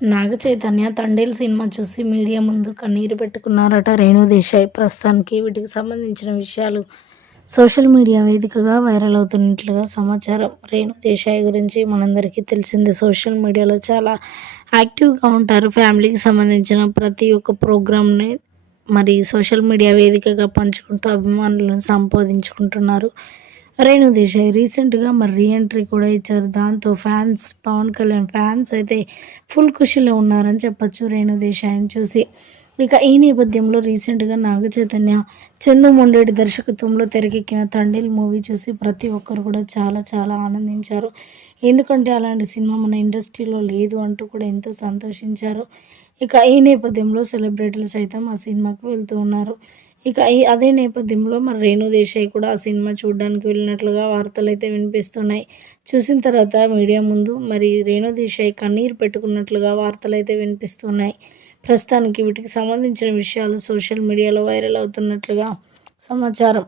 నాగ Chaitanya Thandel cinema చూసి media ముందు కన్నీరు పెట్టుకున్నారట రేణు దేశాయ్. ప్రస్తుతానికి వీటికి సంబంధించిన విషయాలు సోషల్ మీడియా వేదికగా వైరల్ అవుతున్నట్లుగా సమాచారం. రేణు దేశాయ్ గురించి మనందరికీ తెలిసింది సోషల్ మీడియాలో చాలా యాక్టివ్గా ఉంటారు. ఫ్యామిలీకి సంబంధించిన ప్రతి ఒక్క ప్రోగ్రామ్ని మరి సోషల్ మీడియా వేదికగా పంచుకుంటూ అభిమానులను సంపాదించుకుంటున్నారు రేణు దేశాయ్ రీసెంట్గా మరి రీఎంట్రీ కూడా ఇచ్చారు. దాంతో ఫ్యాన్స్ పవన్ కళ్యాణ్ ఫ్యాన్స్ అయితే ఫుల్ ఖుషిలో ఉన్నారని చెప్పచ్చు రేణు దేశాయ్ని చూసి. ఇక ఈ నేపథ్యంలో రీసెంట్గా నాగ చైతన్య చందు మొండేటి దర్శకత్వంలో తెరకెక్కిన తండ్రిల్ మూవీ చూసి ప్రతి ఒక్కరు కూడా చాలా చాలా ఆనందించారు. ఎందుకంటే అలాంటి సినిమా మన ఇండస్ట్రీలో లేదు అంటూ కూడా ఎంతో సంతోషించారు. ఇక ఈ నేపథ్యంలో సెలబ్రిటీలు సైతం ఆ సినిమాకు వెళ్తూ ఉన్నారు. ఇక అదే నేపథ్యంలో మరి రేణు దేశాయ్ కూడా ఆ సినిమా చూడడానికి వెళ్ళినట్లుగా వార్తలు అయితే వినిపిస్తున్నాయి. చూసిన తర్వాత మీడియా ముందు మరి రేణు దేశాయ్ కన్నీరు పెట్టుకున్నట్లుగా వార్తలు అయితే వినిపిస్తున్నాయి. ప్రస్తుతానికి వీటికి సంబంధించిన విషయాలు సోషల్ మీడియాలో వైరల్ అవుతున్నట్లుగా సమాచారం.